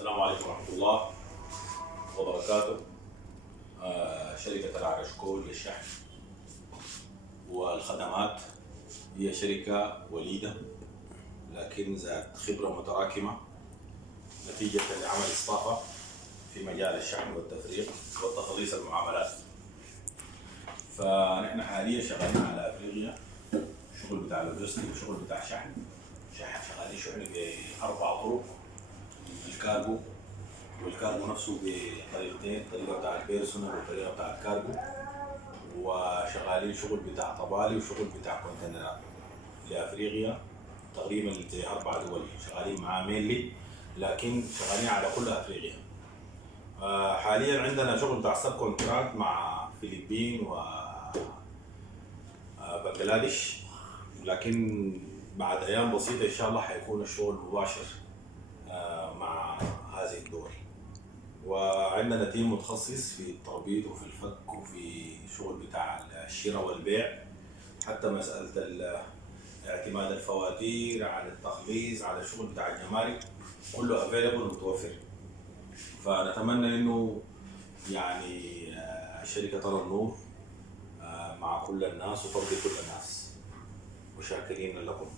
السلام عليكم ورحمة الله وبركاته. شركة العرشكول للشحن والخدمات هي شركة وليدة لكن ذات خبرة متراكمة نتيجة لعمل إصطافة في مجال الشحن والتفريغ وتخليص المعاملات. فنحن حاليا شغالين على أفريقيا، شغل بتاع لوجستي وشغل بتاع شحن. شغالين شحن بأربع طرق: الكارجو، والكارجو نفسه بطريقتين، طريقة بتاع البيرسونال والطريقة بتاع الكارجو، وشغالين شغل بتاع طبالي وشغل بتاع كونتينرات لأفريقيا تقريبا زي 4 دول شغالين معاه مينلي، لكن شغالين على كل أفريقيا. حاليا عندنا شغل بتاع سب كونتراكت مع فلبين وبنغلاديش، لكن بعد أيام بسيطة إن شاء الله حيكون الشغل مباشر مع هذه الدول. وعندنا تيم متخصص في التربيط وفي الفك وفي شغل بتاع الشراء والبيع، حتى مسألة اعتماد الفواتير على التخليص على الشغل بتاع الجمارك كله افيلبل ومتوفر. فنتمنى انه يعني الشركة ترى النور مع كل الناس وترضي كل الناس. وشاكرين لكم.